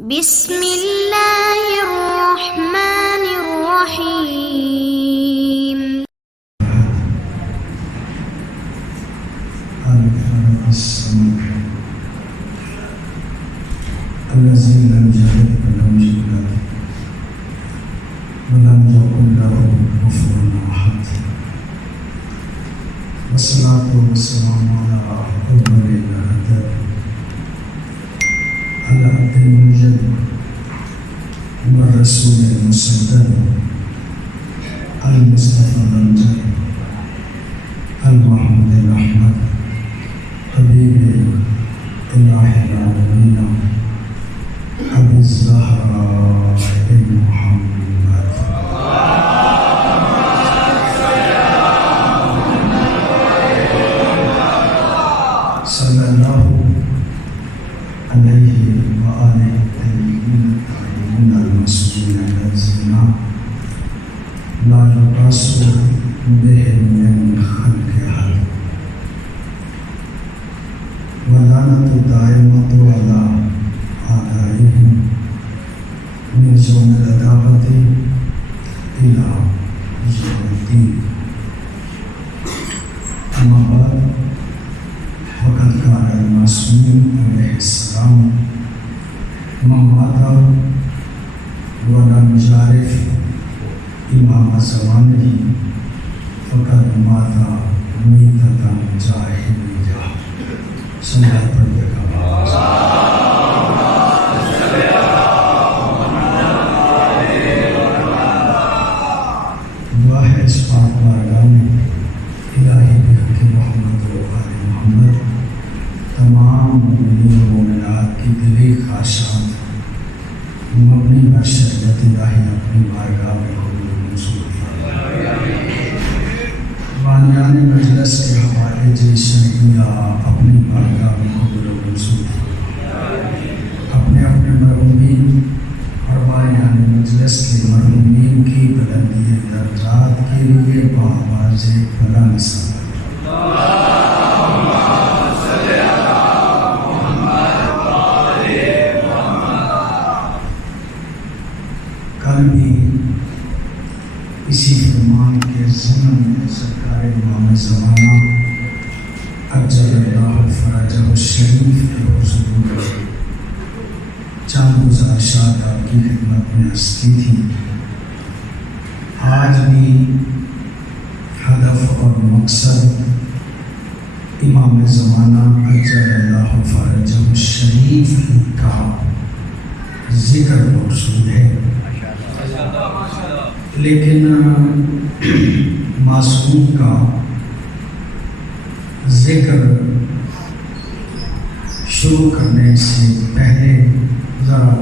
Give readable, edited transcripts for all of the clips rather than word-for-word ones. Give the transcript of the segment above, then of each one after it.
بسم اللہ الرحمن الرحیم. الذي لم يلد ولم يولد ولم يكن له كفوا احد والصلاة والسلام على أفضل الأدب العبد الموجد والرسول المسدد المصطفى الأمجد المحمود الأحمد حبيب إله العالمين أبي الزهراء محمد صلى الله عليه وآله الطيبين الطاهرين المعصومين الذين لا يقاس بهم من خلق أحد ولعنة دائمة على أعدائهم من يوم العداوة إلى يوم الدين. أما بعد وقد قال المعصوم عليه السلام من مات ولم يعرف إمام زمانه فقد مات ميتة جاهلية. سمعت پڑھیے گا. دعا ہے اس پاک بارگاہ میں الہی بحق محمد و آل محمد تمام مومنین و مومنات کی دلی خواہشات مبنی بر شریعت الہی اپنی بارگاہ میں قبول منظور فرمائے. بانیان مجلس کے حوالے جی شرعیہ اپنی بارگاہ میں قبول منظور فرمائے. اپنے مرحومین اور بانیان مجلس کے مرحومین کی بلندی درجات کے لیے بآواز کلام سلام. کل بھی اسی فرمان کے ضمن میں سرکار امام زمانہ اجل اللہ فرجہ الشریف کے حضور چند گزار شاداب کی خدمت میں عرض کی تھی. آج بھی ہدف اور مقصد امام زمانہ اجل اللہ فرجہ الشریف کا ذکر موصول ہے، لیکن معصوم کا ذکر شروع کرنے سے پہلے ذرا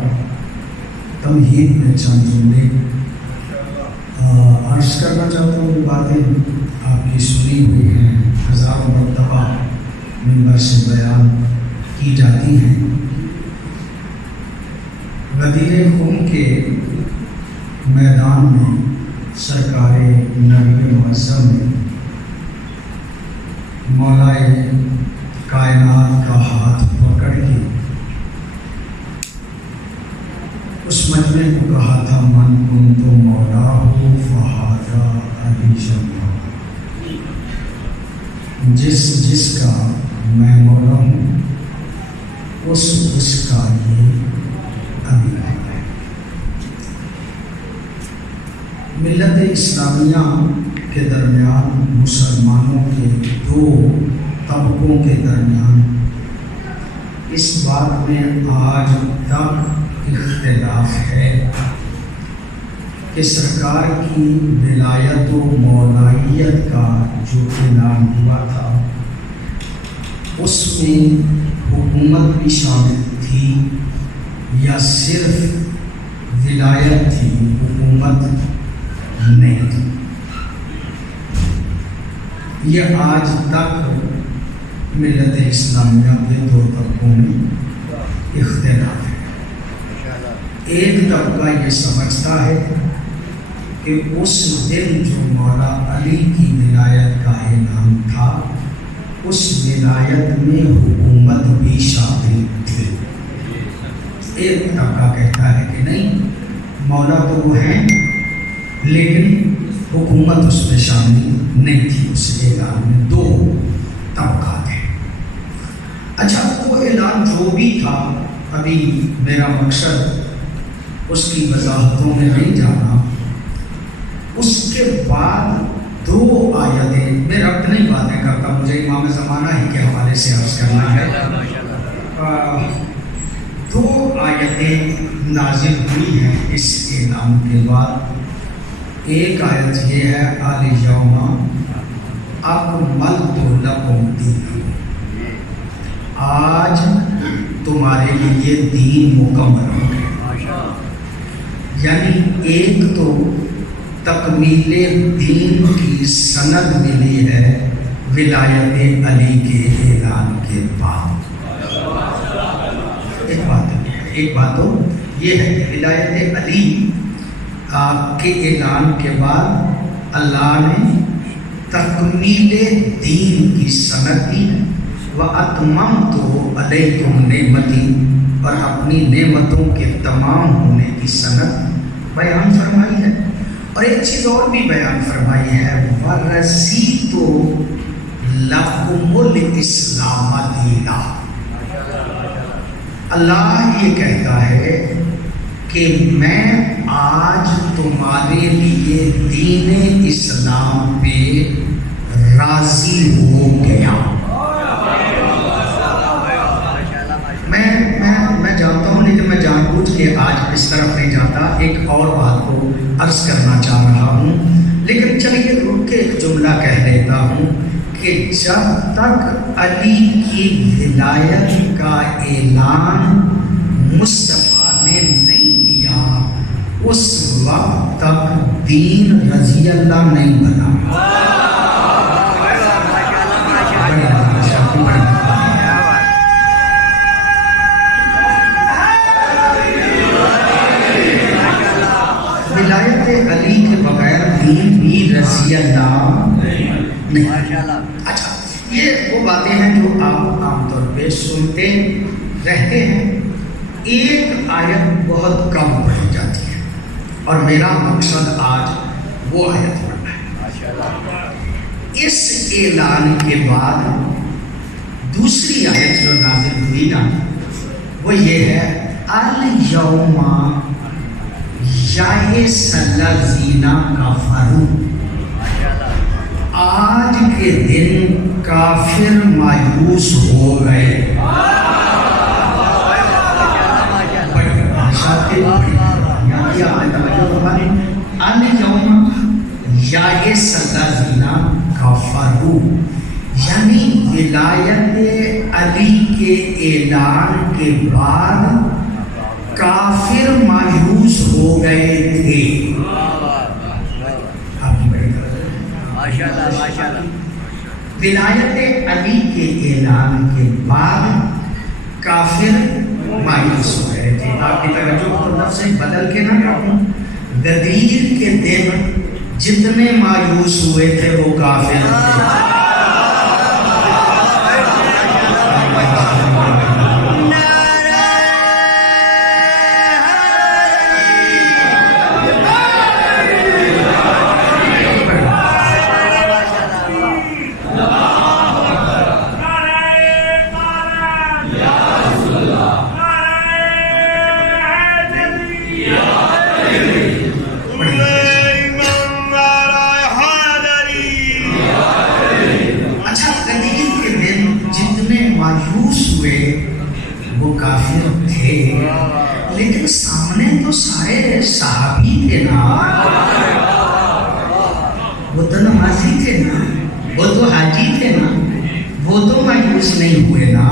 تمہید میں چند جملے عرض کرنا چاہتا ہوں. باتیں آپ کی سنی ہوئی ہیں، ہزاروں مرتبہ منبر سے بیان کی جاتی ہیں. غدیر خون کے میدان میں سرکار نبی معظم نے مولائے کائنات کا ہاتھ پکڑ کے اس مجمع کو کہا تھا من کنت مولاہ فہذا علی شمع. جس کا میں مولا ہوں اس کا یہ علی ہے. ملت اسلامیہ کے درمیان مسلمانوں کے دو طبقوں کے درمیان اس بات میں آج تک اختلاف ہے کہ سرکار کی ولایت و مولائیت کا جو اعلان ہوا تھا اس میں حکومت بھی شامل تھی یا صرف ولایت تھی، حکومت نہیں تھی. یہ آج تک ملت اسلامیہ کے دو طبقوں میں اختلاف ہے. ایک طبقہ یہ سمجھتا ہے کہ اس دن جو مولا علی کی ولایت کا اعلان تھا اس ولایت میں حکومت بھی شامل تھی. ایک طبقہ کہتا ہے کہ نہیں مولا تو وہ ہیں لیکن حکومت اس میں شامل نہیں تھی اس اعلان میں. دو طبقات ہیں. اچھا وہ اعلان جو بھی تھا ابھی میرا مقصد اس کی وضاحتوں میں نہیں جانا. اس کے بعد دو آیتیں میں ربط نہیں باتیں کرتا مجھے امام زمانہ ہی کے حوالے سے عرض کرنا ہے. دو آیتیں نازل ہوئی ہیں اس اعلان کے بعد. ایک آیت یہ ہے الیوم اکملت لکم دینکم، آج تمہارے لیے دین مکمل ہو گیا. یعنی ایک تو تکمیل دین کی سند ملی ہے ولایت علی کے اعلان کے بعد. ایک بات تو یہ ہے کہ ولایت علی کے اعلان کے بعد اللہ نے تکمیل دین کی سند دی وَأَتْمَمْتُ عَلَيْكُمْ نِعْمَتِي، اور اپنی نعمتوں کے تمام ہونے کی سند بیان فرمائی ہے. اور ایک چیز اور بھی بیان فرمائی ہے وَرَزِيتُ لَكُمُ الْإِسْلَامَ دِينًا. اللہ یہ کہتا ہے کہ میں آج تمہارے لیے دین اسلام پہ راضی ہو گیا. میں جانتا ہوں لیکن میں جان بوجھ کے آج اس طرف نہیں جاتا. ایک اور بات کو عرض کرنا چاہ رہا ہوں لیکن چلیے رک کے ایک جملہ کہہ دیتا ہوں کہ جب تک علی کی ولایت کا اعلان مصطفیٰ نے نہیں کیا اس وقت تک دین رضی اللہ نہیں بنا. ولایت علی کے بغیر دین بھی رضی اللہ نہیں. اچھا یہ وہ باتیں ہیں جو آپ عام طور پہ سنتے رہتے ہیں. ایک آیت بہت کم پڑھی جاتی ہے اور میرا مقصد آج وہ آیت پڑھنا ہے. اس اعلان کے بعد دوسری آیت جو نازل ہوئی نا وہ یہ ہے الیوم یئس الذین کفروا، آج کے دن کافر مایوس ہو گئے. الیوم یئس الذین کفروا، یعنی ولایت علی کے اعلان کے بعد کافر مایوس ہو گئے تھے. ولایت علی کے اعلان کے بعد کافر مایوس ہو گئے تھے. آپ کی توجہ کو لفظ بدل کے نہ کہوں، غدیر کے دن جتنے مایوس ہوئے تھے وہ کافر تھے. وہ کافر تھے لیکن سامنے تو سارے صحابی تھے نا، وہ تو نمازی تھے نا، وہ تو حاجی تھے نا، وہ تو مایوس نہیں ہوئے نا.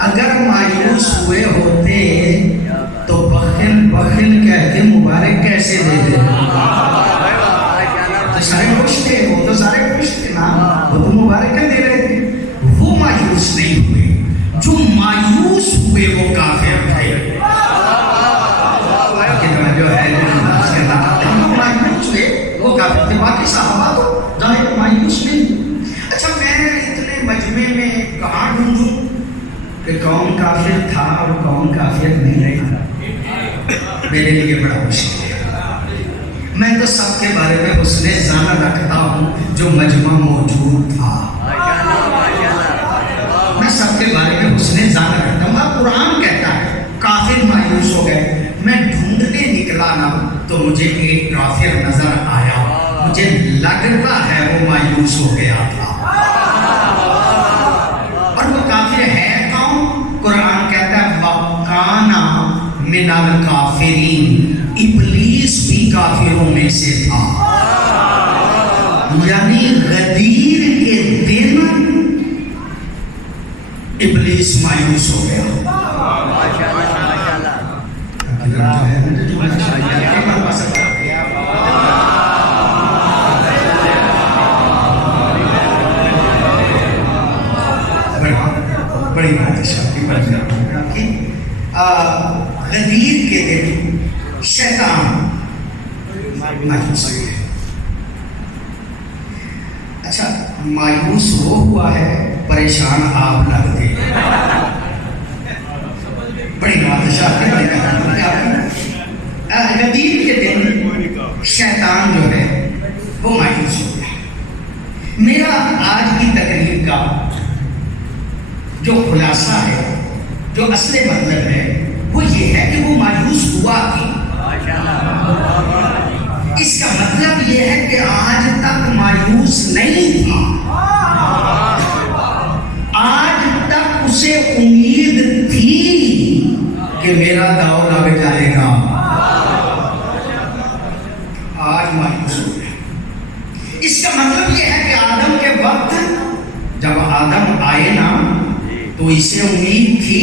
اگر مایوس ہوئے ہوتے تو بخل بخل کہہ کے مبارک کیسے دے دیتے؟ تو سارے خوش تھے، وہ تو سارے خوش تھے نا، وہ تو مبارک دے رہے تھے. وہ مایوس نہیں ہوئے، جو مایوس ہوئے وہ کافر تھے. جو ہے مایوس ہوئے وہ کافر تھے، باقی صحابہ تو ظاہر مایوس نہیں. اچھا میں اتنے مجمع میں کہاں ڈھونڈوں کہ کون کافر تھا اور کون کافر نہیں تھا میرے لیے بڑا مشکل ہے. میں تو سب کے بارے میں حسن ظن رکھتا ہوں جو مجمع موجود تھا. میں سب کے بارے میں حسن ظن رکھتا ہوں. اب قرآن کہتا ہے کافر مایوس ہو گئے. میں ڈھونڈنے نکلا نا تو مجھے ایک کافر نظر آیا. مجھے لگتا ہے وہ مایوس ہو گیا تھا. اور وہ کافر ہے کون؟ قرآن کہتا ہے وَقَانَ مِنَ الْكَافِرِينَ. ابلیس بھی کافروں میں سے تھا. یعنی غدیر کے دن ابلیس مایوس ہو گیا. بڑی غدیر کے دن شیطان مایوس ہو گیا. اچھا مایوس وہ ہوا ہے پریشان آپ لگتے ہیں. بڑی بادشاہ غدیر کے دن شیطان جو ہے وہ مایوس ہو گیا. میرا آج کی تقریر کا جو خلاصہ ہے جو اصل مطلب ہے وہ یہ ہے کہ وہ مایوس ہوا کیوں. اس کا مطلب یہ ہے کہ آج تک مایوس نہیں تھا. آج تک اسے امید تھی کہ میرا داؤ لگ جائے گا. آج مایوس ہو گیا. اس کا مطلب یہ ہے کہ آدم کے وقت جب آدم آئے نا تو اسے امید تھی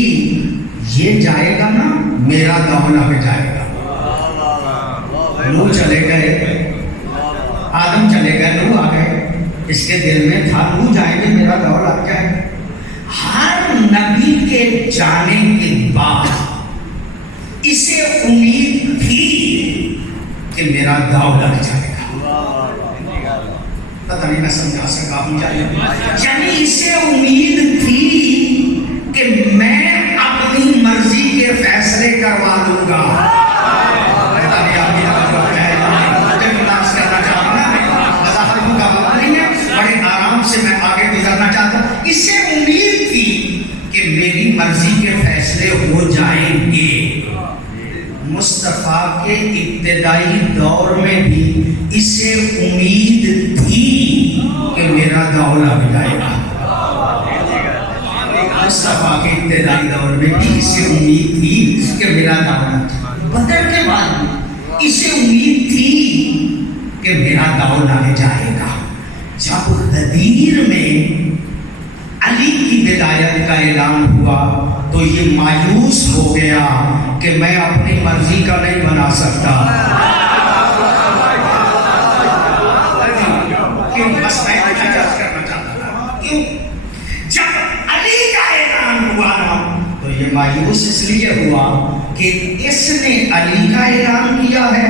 یہ جائے گا نا میرا داؤ لگ جائے گا. نوح چلے گئے, آدم چلے گئے, نوح آ گئے. اس کے دل میں تھا نوح جائیں گے میرا داؤ لگ جائے گا. ہر نبی کے جانے کے بعد اسے امید تھی کہ میرا داؤ لگ جائے گا. پتہ نہیں میں سمجھا سکا ہوں. یعنی اسے امید تھی کہ میں اپنی مرضی کے فیصلے کروا دوں گا. بڑے آرام سے میں آگے گزرنا چاہتا ہوں. اس سے امید تھی کہ میری مرضی کے فیصلے ہو جائیں گے. مصطفیٰ کے ابتدائی دور میں بھی اسے امید تھی کہ میرا داؤ لگ جائے گا. مصطفیٰ کے ابتدائی دور میں بھی اسے امید تھی کہ میرا داؤ لگ جائے گا. بدر کے بعد اسے امید تھی کہ میرا داؤ لگ جائے گا. جب غدیر میں علی کی بدایت کا اعلان ہوا تو یہ مایوس ہو گیا کہ میں اپنی مرضی کا نہیں بنا سکتا. کیوں؟ بس میں اجازت کرنا چاہتا تھا. کیوں؟ جب علی کا اعلان ہوا نا تو یہ مایوس اس لیے ہوا کہ اس نے علی کا اعلان کیا ہے.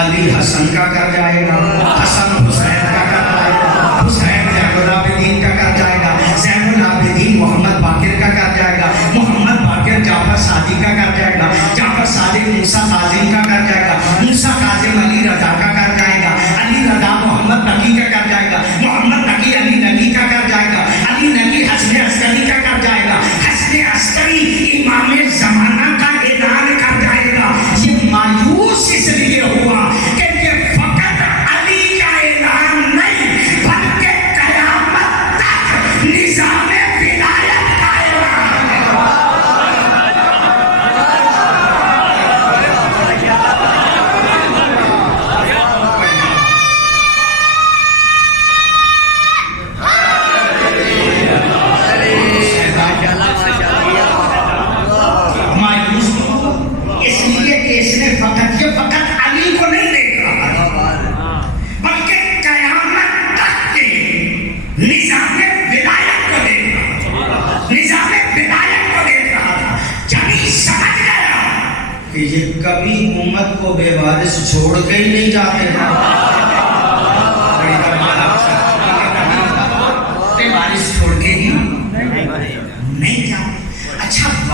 علی حسن کا کر جائے گا, حسن حسین کا کر جائے گا, حسین زین العابدین کا کر جائے گا, زین العابدین محمد باقر کا کر جائے گا, محمد باقر جعفر صادق کا کر جائے گا, جعفر صادق موسیٰ کاظم کا کر جائے گا, موسیٰ کاظم علی رضا کا کر جائے گا, علی رضا محمد نقی کا کر جائے گا, محمد نقی علی نقی کا کر جائے گا, علی نقی حسن عسکری کا کر جائے گا, حسن عسکری امام زمانہ کا اعلان کر جائے گا. یہ مایوس اس لیے ہوا کہ یہ فقط علی کا اعلان نہیں بلکہ قیامت تک نظام ولایت کا اعلان ہے. مایوس اس لیے کہ اس نے فقط علی کو نہیں دیکھا بلکہ قیامت تک کے نظام ولایت کو دیکھ رہا تھا. نظام ولایت کو دیکھ رہا تھا. یعنی سمجھ گیا کہ یہ کبھی امت کو بے وارث چھوڑ کے ہی نہیں جاتے ہیں. بے وارث چھوڑ کے ہی نہیں جاتے. اچھا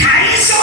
250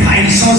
250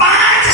5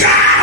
4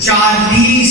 40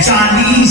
40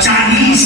40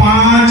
5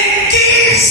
21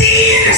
3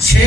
6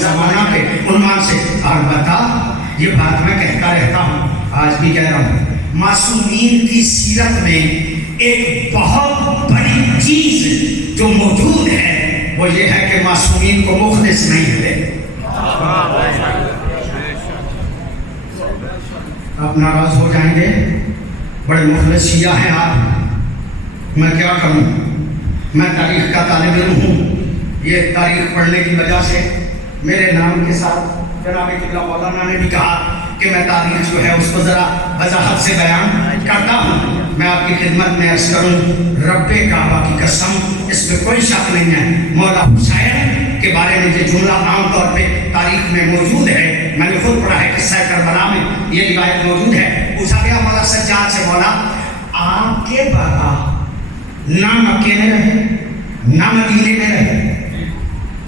زمانہ کے عنوان سے اور بتا، یہ بات میں کہتا رہتا ہوں، آج بھی کہہ رہا ہوں، معصومین کی سیرت میں ایک بہت بڑی چیز جو موجود ہے وہ یہ ہے کہ معصومین کو مخلص نہیں ملے۔ آپ ناراض ہو جائیں گے، بڑے مخلص شیعہ ہیں آپ، میں کیا کروں، میں تاریخ کا طالب علم ہوں، یہ تاریخ پڑھنے کی وجہ سے میرے نام کے ساتھ جناب قبلہ مولانا نے بھی کہا کہ میں تاریخ جو ہے اس کو ذرا وضاحت سے بیان کرتا ہوں۔ میں آپ کی خدمت میں عرض کروں، رب کعبہ کی قسم، اس میں کوئی شک نہیں ہے، مولا حسین کے بارے میں یہ جملہ عام طور پہ تاریخ میں موجود ہے، میں نے خود پڑھا ہے قصہ کربلا میں یہ روایت موجود ہے۔ پوچھا گیا مولا سجاد سے، مولا آپ کے بابا نہ مکے میں رہے نہ مدینے میں رہے،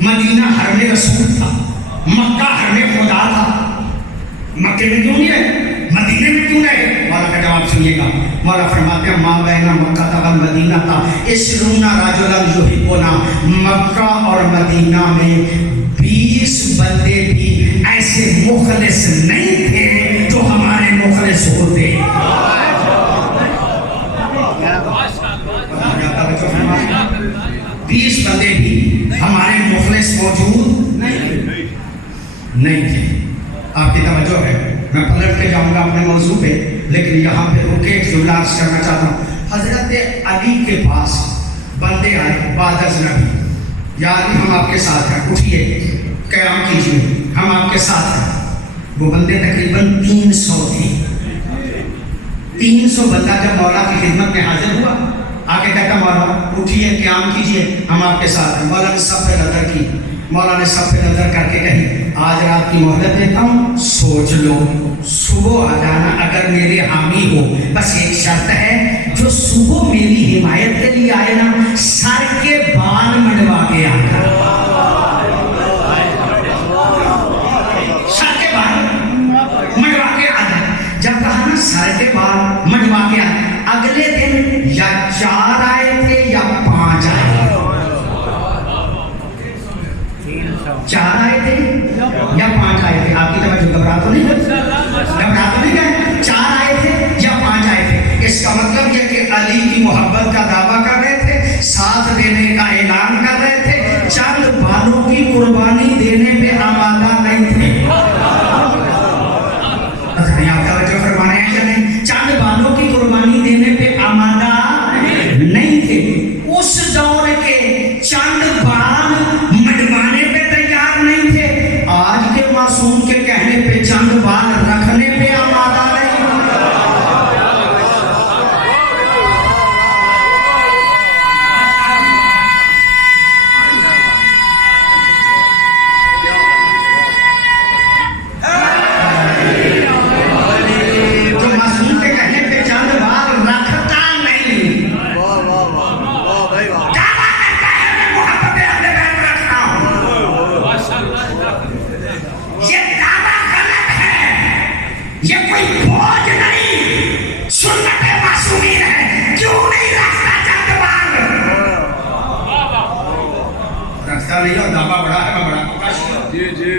مدینہ حرم رسول تھا، مکہ حرم خدا تھا، مکے میں کیوں نہیں رہے، مدینے میں کیوں رہے؟ مولا کا جواب سنیے گا، مولا فرماتے ہیں ما بین مکہ والمدینہ تھا اسرون رجلا یحبنا، مکہ اور مدینہ میں 20 بندے بھی ایسے مخلص نہیں تھے جو ہمارے مخلص ہوتے۔ 20 بندے بھی ہمارے مخلص موجود نہیں تھے۔ آپ کی توجہ ہے، میں پلٹ کے جاؤں گا اپنے موضوع پہ، لیکن یہاں پہ رک کے ایک جملہ عرض کرنا چاہتا ہوں۔ حضرت علی کے پاس بندے آئے بعد از نبی، یا علی ہم آپ کے ساتھ ہیں، اٹھیے قیام کیجیے، ہم آپ کے ساتھ ہیں۔ وہ بندے تقریباً 300 تھے۔ 300 بندہ جب مولا کی خدمت میں حاضر ہوا، آگے کہتا مولا اٹھیے قیام کیجیے، ہم آپ کے ساتھ ہیں۔ مولا نے سب پہ نظر کی، مولا نے سب پہ نظر کر کے کہی آج رات کی مہلت دیتا ہوں، سوچ لو، صبح آ جانا اگر میرے حامی ہو، بس ایک شرط ہے، جو صبح میری حمایت کے لیے آئے نا سر کے بال منڈوا کے آنا، سر کے بال منڈوا کے آنا۔ جب کہا نا سر کے بال منڈوا کے آنا، اگلے دن یا 4 آئے تھے یا 5 آئے تھے، 4 آئے تھے یا 5 آئے تھے۔ آپ کی توجہ، گھبرا تو نہیں گئے؟ 4 آئے تھے یا 5 آئے تھے۔ اس کا مطلب یہ کہ علی کی محبت کا دعویٰ کر رہے تھے، ساتھ دینے کا اعلان کر رہے تھے، چند بالوں کی قربانی دینے پہ آمادہ نہیں تھے۔ آپ توجہ فرمانے ہیں یا نہیں؟ چند بالوں کی قربانی دینے پہ آمادہ نہیں تھے۔ اس دور کے چند بال منڈوانے پہ تیار نہیں تھے، آج کے معصوم کے کہنے پہ چند بال رکھنے پہ آمادہ نہیں۔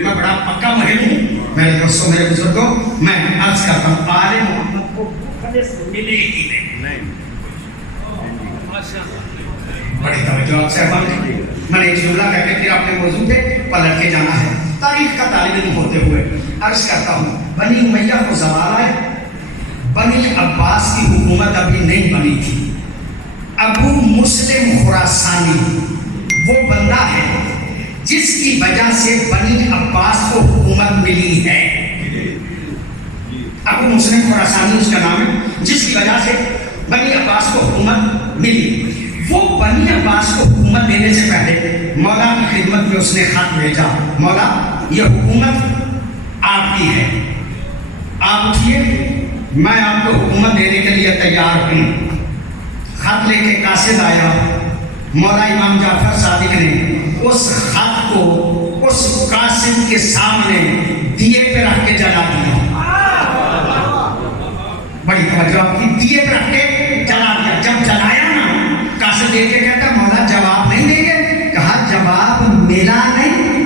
میں بڑا پکا محب ہوں میرے دوستوں، میرے بزرگوں، میں عرض کرتا ہوں آل محمد کو ملے ہی نہیں۔ بڑی توجہ آپ سے میں نے ایک جملہ کہہ کے پھر اپنے موضوع پہ پلٹ کے جانا ہے۔ تاریخ کا طالب علم ہوتے ہوئے عرض کرتا ہوں، بنی امیہ کو زوال آئے، بنی عباس کی حکومت ابھی نہیں بنی تھی۔ ابو مسلم خراسانی وہ بندہ ہے جس کی وجہ سے بنی عباس کو حکومت ملی ہے۔ ابو مسلم خراسانی اس کا نام ہے، جس کی وجہ سے بنی عباس کو حکومت ملی۔ وہ بنی عباس کو حکومت دینے سے پہلے مولا کی خدمت میں اس نے خط بھیجا، مولا یہ حکومت آپ کی ہے، آپ اٹھیے، میں آپ کو حکومت دینے کے لیے تیار ہوں۔ خط لے کے قاصد آیا، مولا امام جعفر صادق نے اس خط کو اس قاصد کے سامنے دیے پہ رکھ کے جلا دیا۔ بڑی توجہ آپ کی، دیے پہ رکھ کے جلا دیا۔ جب جلایا نا، قاصد دیکھ کے کہتا مولا جواب نہیں دیں گے؟ کہا جواب ملا نہیں،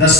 10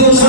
200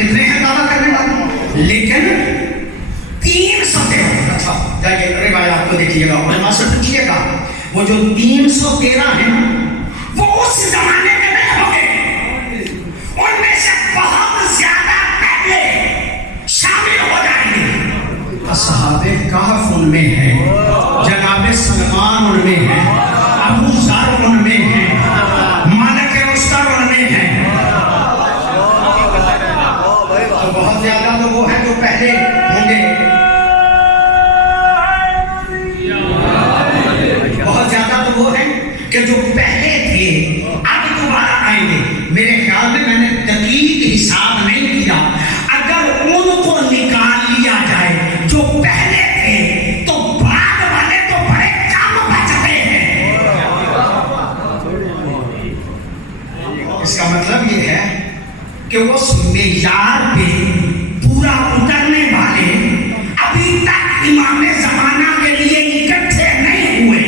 کتنے ہیں دعویٰ کرنے والے؟ لیکن 300 13، اچھا جائیے روایات کو دیکھیے گا، علماء سے پوچھیے گا، وہ جو 313 ہیں وہ اس زمانے میں نہیں ہوں گے، ان میں سے بہت زیادہ پہلے شامل ہو جائیں گے۔ اصحاب کہف ان میں ہیں، جناب سلمان ان میں ہیں، ابو ذر ان میں ہیں، مالک مستر ان میں ہیں۔ تو بہت زیادہ تو وہ ہیں جو پہلے ہوں گے، بہت زیادہ تو وہ ہیں کہ جو پہلے تھے اب دوبارہ آئیں گے۔ میرے خیال میں نے دقیق حساب نہیں کیا، اگر ان کو نکال لیا جائے جو پہلے تھے تو بعد والے تو بڑے کم بچتے ہیں۔ اس کا مطلب یہ ہے کہ اس معیار پہ پورا اترنے والے ابھی تک امام زمانہ کے لیے اکٹھے نہیں ہوئے،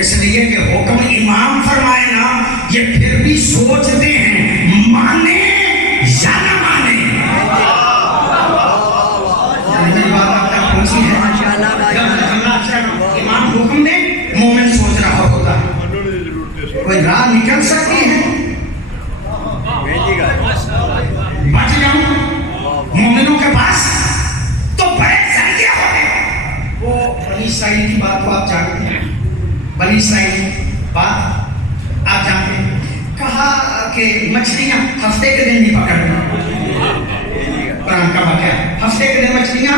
اس لیے کہ حکم امام فرمائے نا، یہ پھر بھی سوچتے ہیں مانے یا نہ مانے۔ میری بات آپ تک پہنچی ہے؟ امام حکم دے، مومن سوچ رہا ہوتا ہے کوئی راہ نکل سکتی ہے، بچ جاؤں مومنوں کے پاس تو بڑے ذریعے ہوتے۔ وہ بنی اسرائیل کی بات کو آپ جانتے ہیں، بنی اسرائیل بات آپ جانتے ہیں، کہا کہ مچھلیاں ہفتے کے دن نہیں پکڑنی، قرآن کا واقعہ، ہفتے کے دن مچھلیاں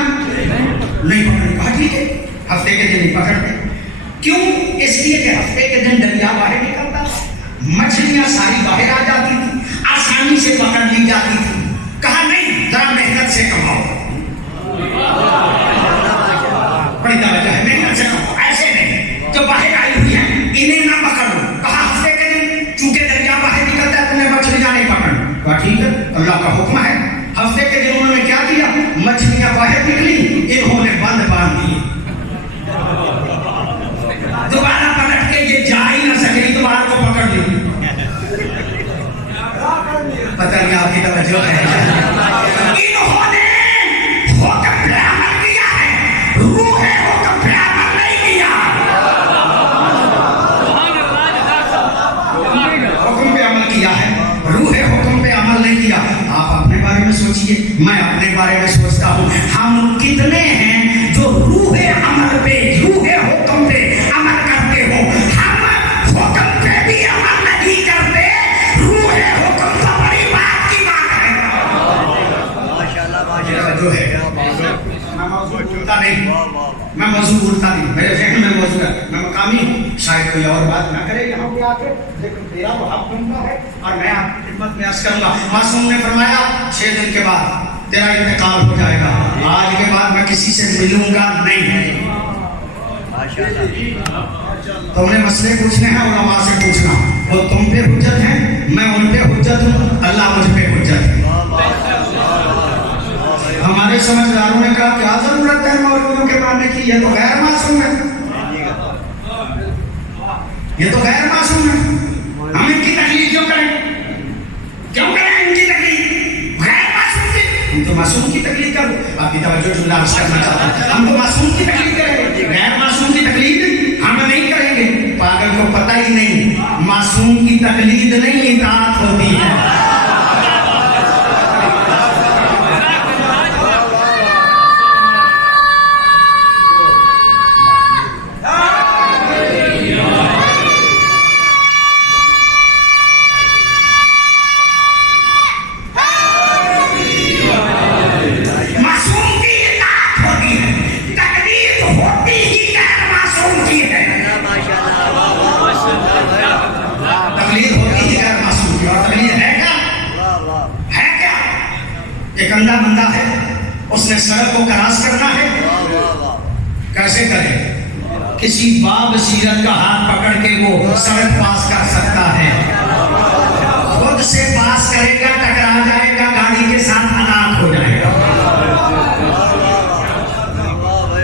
نہیں پکڑنی، کہا ٹھیک ہے ہفتے کے دن نہیں پکڑتے۔ کیوں؟ اس لیے کہ ہفتے کے دن دریا باہر نکلتا، مچھلیاں ساری باہر آ جاتی تھی، آسانی سے پکڑ لی جاتی تھی۔ کہا نہیں، ذرا محنت سے کماؤ، بڑی توجہ ہے، محنت سے کماؤ، ایسے نہیں جو باہر آئی ہوئی ہیں انہیں نہ پکڑو۔ کہا ہفتے کے دن چونکہ دریا باہر نکلتا ہے تمہیں مچھلیاں نہیں پکڑنا، کہا ٹھیک ہے اللہ کا حکم ہے۔ ہفتے کے دن انہوں نے کیا کیا؟ مچھلیاں باہر نکلی، انہوں نے بند باندھ دیے، دوبارہ پلٹ کے یہ جا ہی نہ سکے، دوبارہ کو پکڑ لی۔ پتہ نہیں آپ کی توجہ ہے، انہوں نے حکم پہ عمل کیا ہے، روح حکم پہ عمل نہیں کیا۔ حکم پہ عمل کیا ہے، روح حکم پہ عمل نہیں کیا۔ آپ اپنے بارے میں سوچئے، میں اپنے بارے میں سوچتا ہوں، ہم کتنے ہیں جو روح عمل پہ، روح حکم پہ عمل کرتے ہو؟ ہم حکم پہ بھی عمل نہیں کرتے، روح حکم تو بڑی بات کی بات ہے۔ جو ہے میں موضوع بھولتا نہیں، میں موضوع بھولتا نہیں، میرے ذہن میں موضوع ہے، میں مقامی ہوں، شاید کوئی اور بات نہ کرے یہاں پہ آ کے، لیکن میرا تو حق بنتا ہے اور میں آپ کی خدمت میں عرض کروں گا۔ معصوم نے فرمایا 6 دن کے بعد تیرا انتقال ہو جائے گا، آج کے بعد میں کسی سے ملوں گا نہیں۔ تم نے مسئلے پوچھنے ہیں علماء سے پوچھنا، وہ تم پہ حجت ہیں، میں ان پہ حجت ہوں، اللہ مجھ پہ حجت ہے۔ ہمارے سمجھداروں نے کہا کیا ضرورت ہے مولویوں کے ماننے کی، یہ تو غیر معصوم ہے، یہ تو غیر معصوم ہے، ہم ان کی تکلیف کیوں کریں، کیوں کریں ان کی تکلیف؟ غیر معصوم کی، ہم تو معصوم کی تکلیف کرو۔ آپ کی توجہ جملہ عرض کرنا چاہتا ہوں، ہم تو معصوم کی تکلیف کریں گے، غیر معصوم کی تکلیف ہم نہیں کریں گے۔ پاگل کو پتہ ہی نہیں، معصوم کی تقلید نہیں اطاعت ہوتی ہے۔ ایک اندھا بندہ ہے، اس نے سڑک کو کراس کرنا ہے، کیسے کرے؟ کسی باب سیرت کا ہاتھ پکڑ کے وہ سڑک پاس کر سکتا ہے، خود سے پاس کرے گا ٹکرا جائے گا، گاڑی کے ساتھ ہلاک ہو جائے گا۔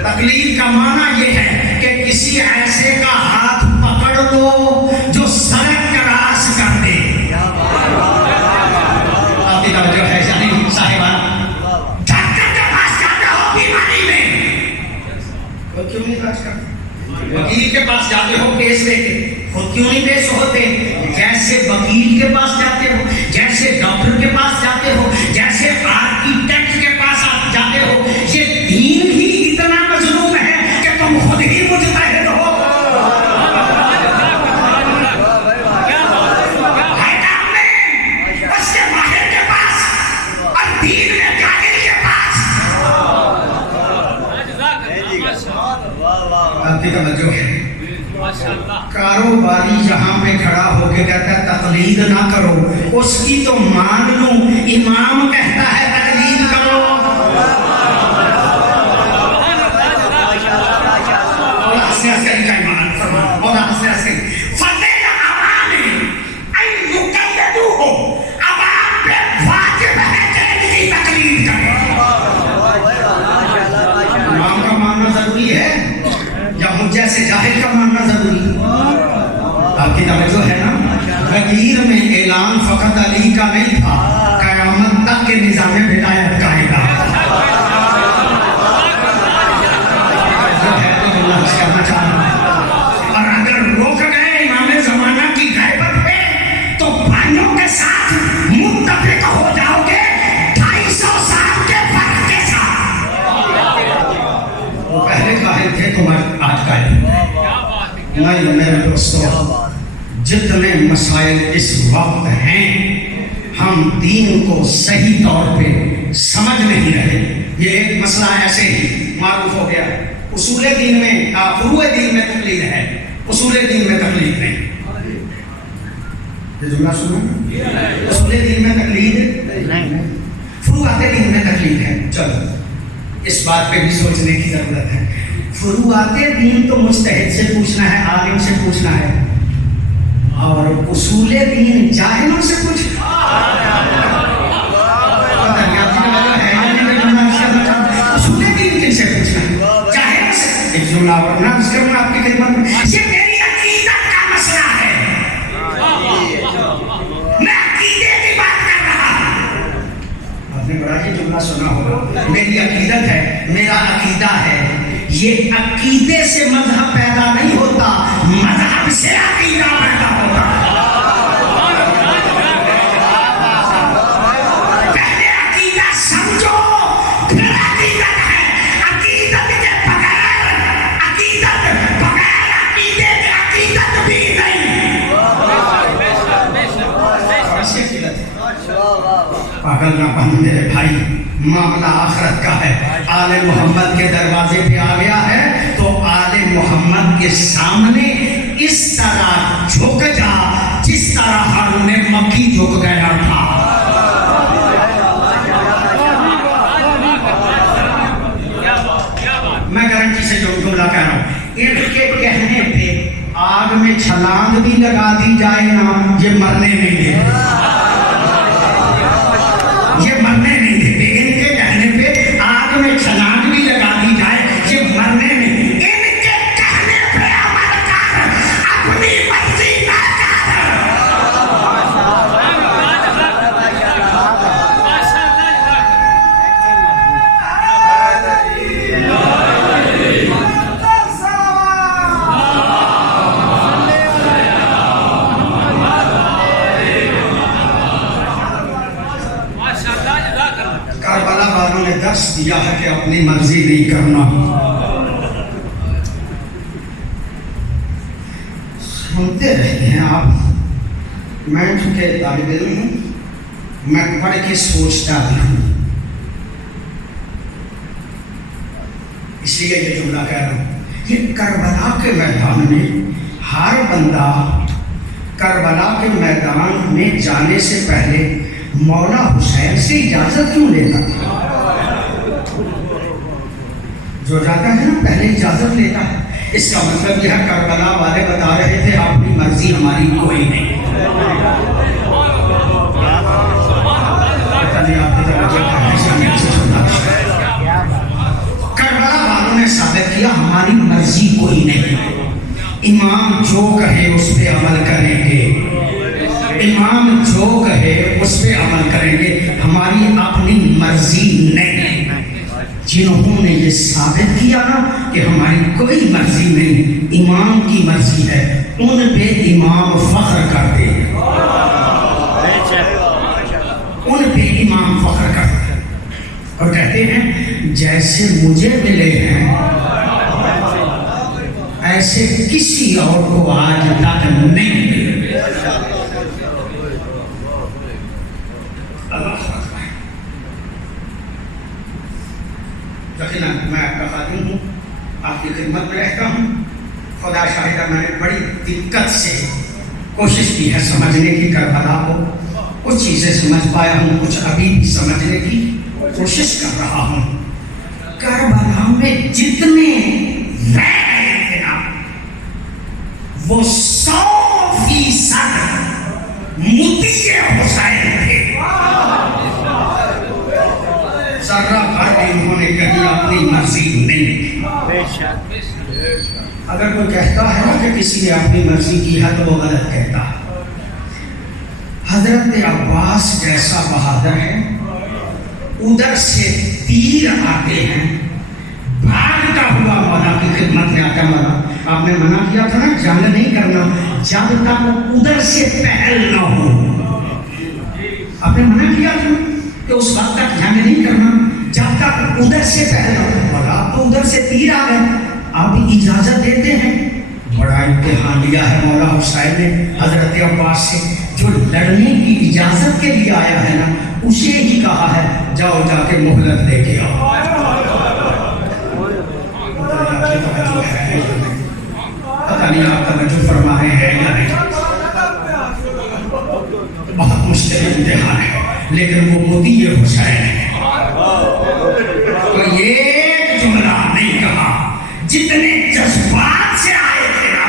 تقلید کا معنی یہ ہے کہ کسی ایسے کا ہاتھ پکڑ لو جو سڑک کراس کر دے۔ آپ کی توجہ ہے؟ برداشت کرتے؟ وکیل کے پاس جاتے ہو کیس لے کے، خود کیوں نہیں پیش ہوتے؟ جیسے وکیل کے پاس جاتے ہو، جیسے ڈاکٹر کے پاس جاتے ہو، جیسے آرکیٹیکٹ کے پاس آپ جاتے ہو، یہ دین ہی اتنا مظلوم ہے کہ تم خود ہی مجتہد ہو۔ توجہ ہے، کاروباری جہاں پہ کھڑا ہو کے کہتا ہے تقلید نہ کرو، اس کی تو مان لوں، امام کہتا ہے تقلید کرو۔ امام کا ماننا ضروری ہے یا جیسے جاہل کا ماننا ضروری؟ آپ کی توجہ ہے نا؟ غدیر میں اعلان فقط علی کا نہیں تھا، قیامت تک کے نظام ولایت کا اعلان جو ہے تو اللہ سے کہنا چاہتا ہے۔ اور اگر روک گئے امام زمانہ کی غیبت پہ تو بھائیوں کے ساتھ متفق ہو جاؤ گے 250 سال کے فرق کے ساتھ۔ وہ پہلے قائل تھے، تمہارے آج قائل نہیں۔ میرے دوستو، جتنے مسائل اس وقت ہیں ہم دین کو صحیح طور پہ سمجھ نہیں رہے۔ یہ ایک مسئلہ ایسے ہی معروف ہو گیا، اصول دین میں فروع دین میں تقلید ہے، اصول دین میں تقلید نہیں۔ یہ جملہ سنا، اصول دین میں تقلید نہیں، فروعات دین میں تقلید ہے۔ چلو اس بات پہ بھی سوچنے کی ضرورت ہے۔ فروعات دین تو مجتہد سے پوچھنا ہے، عالم سے پوچھنا ہے، اور اصول دین جاہلوں سے پوچھنا اصول دین کن سے پوچھنا ہے؟ جاہلوں سے۔ ایک جملہ اور نقص کروں آپ کی خدمت میں، یہ میری عقیدت کا مسئلہ ہے، میں عقیدے کی بات کر رہا ہوں۔ آپ نے بڑا یہ جملہ سنا ہوگا، میری عقیدت ہے، میرا عقیدہ ہے۔ یہ عقیدے سے مذہب پیدا نہیں ہوتا، مذہب سے عقیدہ پیدا ہوتا۔ پہلے عقیدہ سمجھو پھر عقیدت ہے۔ عقیدت کے بغیر عقیدے کے عقیدت بھی نہیں۔ پاگل نہ بن میرے بھائی، معاملہ آخرت کا ہے۔ آل محمد کے دروازے پہ آ گیا ہے تو آل محمد کے سامنے اس طرح جھک جا جس طرح ہارون مکی جھک گیا تھا۔ میں گارنٹی سے جو جملہ کہہ رہا ہوں، ان کے کہنے پہ آگ میں چھلانگ بھی لگا دی جائے نا، یہ مرنے نہیں دیتے، یہ مرنے نہیں دیتے۔ ان کے کہنے پہ آگ میں چھلانگ بھی لگا دی جائے، یہ مرنے نہیں۔ ان کے کہنے پہ عمل کر، اپنی مرضی نہ کر۔ کربلا والوں نے درس دیا ہے کہ اپنی مرضی نہیں کرنا۔ سنتے رہتے ہیں آپ، میں چونکہ طالب علم ہوں، میں پڑھ کے سوچتا بھی ہوں، اس لیے یہ جملہ کہہ رہا ہوں۔ یہ کربلا کے میدان میں ہر بندہ کربلا کے میدان میں جانے سے پہلے مولا حسین سے اجازت کیوں لیتا تھا؟ جو جاتا ہے نا پہلے اجازت لیتا ہے۔ اس کا مطلب یہ ہے کربلا والے بتا رہے تھے اپنی مرضی ہماری کوئی نہیں۔ کربلا والوں نے ثابت کیا ہماری مرضی کوئی نہیں، امام جو کہے اس پہ عمل کریں گے، امام جو کہے اس پہ عمل کریں گے، ہماری اپنی مرضی نہیں۔ جنہوں نے یہ ثابت کیا نا کہ ہماری کوئی مرضی نہیں، امام کی مرضی ہے، ان پہ امام فخر کرتے ہیں، ان پہ امام فخر کرتے ہیں اور کہتے ہیں جیسے مجھے ملے ہیں ایسے کسی اور کو آج تک نہیں ملے۔ اللہ اکبر۔ یقیناً میں آپ کا خادم ہوں، آپ کی خدمت میں رہتا ہوں۔ خدا شاہدہ میں نے بڑی دقت سے کوشش کی ہے سمجھنے کی کربلا کو، کچھ چیزیں سمجھ پایا ہوں، کچھ ابھی بھی سمجھنے کی کوشش کر رہا ہوں۔ کربلا میں جتنے رہ تھے نا وہ 100% مطیع حسین تھے۔ ذرہ بھر بھی انہوں نے کہیں اپنی مرضی نہیں کی۔ اگر کوئی کہتا ہے نا کہ کسی نے اپنی مرضی کی ہے تو وہ غلط کہتا ہے۔ حضرت عباس جیسا بہادر ہے، ادھر سے تیر آتے ہیں، بھاگتا ہوا مولا کی خدمت میں آتا ہے۔ مولا آپ نے منع کیا تھا نا جنگ نہیں کرنا جب تک ادھر سے پہل نہ ہو، آپ نے منع کیا تھا کہ اس وقت تک جنگ نہیں کرنا جب تک ادھر سے پہل نہ ہو، اور آپ تو ادھر سے تیر آ گئے، آپ اجازت دیتے ہیں۔ بڑا امتحان لیا ہے مولا حسین نے حضرت عباس سے، جو لڑنے کی اجازت کے لیے آیا ہے نا اسے ہی کہا ہے جاؤ جا کے مہلت لے کے آؤ۔ پتہ نہیں آپ توجہ فرما رہے ہیں یا نہیں، بہت مشکل امتحان ہے، لیکن وہ مطیع حسین ہے۔ تو یہ جملہ نہیں کہا، جتنے جذبات سے آئے تھے نا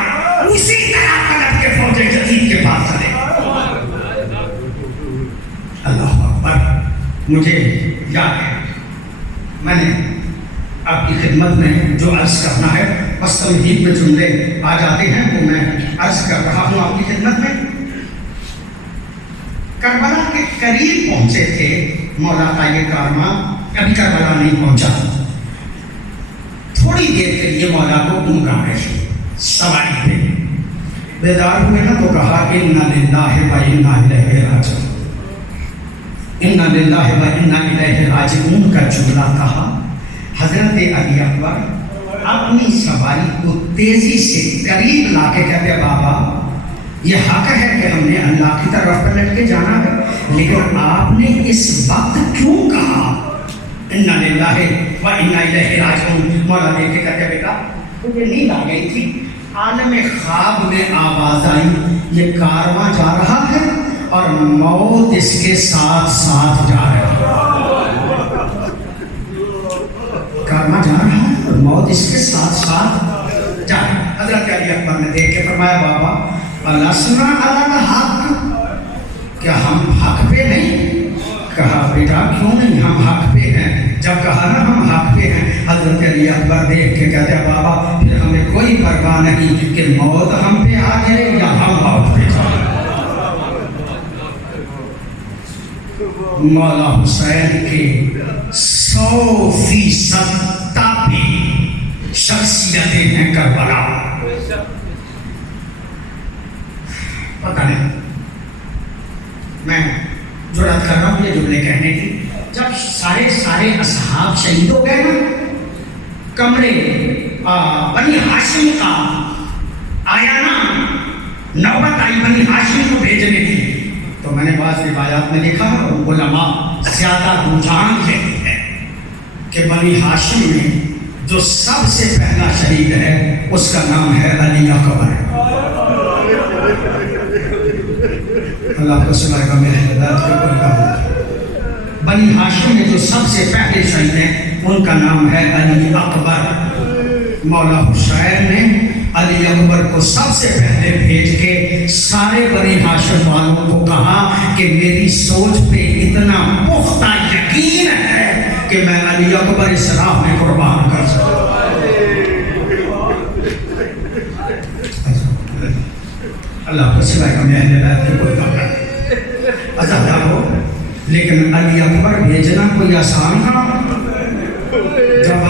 اسی طرح طلب کے فوج جدید کے پاس چلے۔ اللہ اکبر۔ مجھے یاد ہے میں نے آپ کی خدمت میں جو عرض کرنا ہے، بس تمہید میں جملے آ جاتے ہیں وہ میں عرض کر رہا ہوں آپ کی خدمت میں۔ کربلا کے قریب پہنچے تھے مولا کا یہ کارواں، کبھی کربلا نہیں پہنچا۔ تھوڑی دیر کے لیے مولا کو اونگ آ گئی سواری پہ، بیدار ہوئے نا تو کہا اِنَّا لِلَّهِ وَإِنَّا إِلَيْهِ رَاجِعُونَ۔ اِنَّا لِلَّهِ وَإِنَّا إِلَيْهِ رَاجِعُونَ کا جملہ کہا۔ حضرت علی اکبر اپنی سواری کو تیزی سے قریب لا کے کہتے بابا یہ حق ہے کہ ہم نے اللہ کی طرف پلٹ کے جانا ہے، لیکن آپ نے اس وقت کیوں کہا اِنَّا لِلَّهِ وَإِنَّا إِلَيْهِ رَاجِعُونَ؟ مولا دیکھ کے کہتے بیٹا مجھے نیند آ گئی تھی، عالم خواب میں آواز آئی یہ کارواں جا رہا ہے اور موت اس کے ساتھ ساتھ جا رہا ہے، کارواں جا رہا ہے اور موت اس کے ساتھ ساتھ جا رہا ہے۔ حضرت علی اکبر نے دیکھ کے فرمایا بابا اَلَسْنَا عَلَى الْحَقِّ، کیا ہم حق پہ نہیں؟ کہا بیٹا کیوں نہیں، ہم حق پہ ہیں۔ جب کہا نا ہم حق پہ ہیں، حضرت علی اکبر دیکھ کے کہتے ہیں بابا پھر ہمیں کوئی پرواہ نہیں کہ موت ہم پہ آ جائے یا ہم موت پہ جائیں۔ مولا حسین کے 100% تابع شخصیتیں ہیں کربلا۔ پتہ نہیں میں جرات کر رہا ہوں یہ جملے کہنے کی، جب سارے اصحاب شہید ہو گئے نا، کمرے بنی ہاشم کا آیا نا، نوبت آئی بنی ہاشم کو بھیجنے کی، تو میں نے بعض روایات میں دیکھا علماء زیادہ رجحان لیتے ہیں کہ بنی ہاشم میں جو سب سے پہلا شہید ہے اس کا نام ہے علی اکبر۔ اللہ کو سمائے گا میرے ہدایت کا کوئی کام نہیں۔ بنی ہاشم میں جو سب سے پہلے شہید ہیں ان کا نام ہے علی اکبر۔ مولا حسین نے علی اکبر کو سب سے پہلے بھیج کے سارے بنی ہاشم والوں کو کہا کہ میری سوچ پہ اتنا پختہ یقین ہے کہ میں علی اکبر اس راہ میں قربان کر سکتا ہوں۔ اللہ کو سوائے کا میں اہل بیت کے کوئی کام نہیں عزادار ہو، لیکن علی اکبر بھیجنا کوئی آسان کام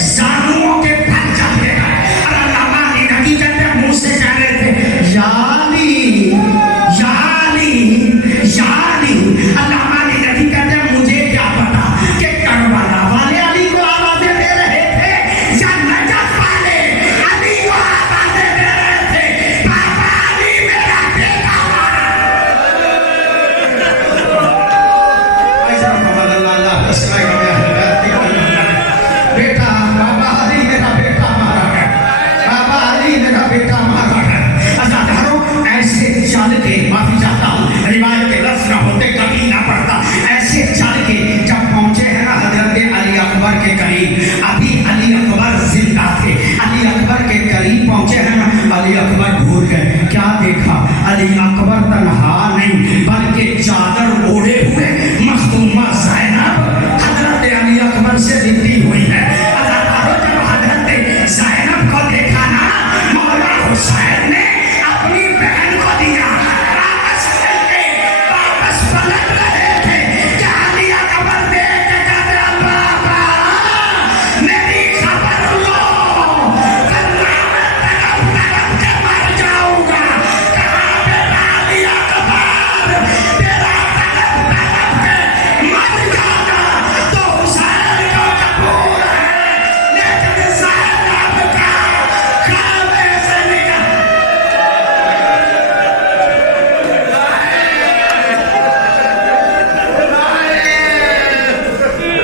زانو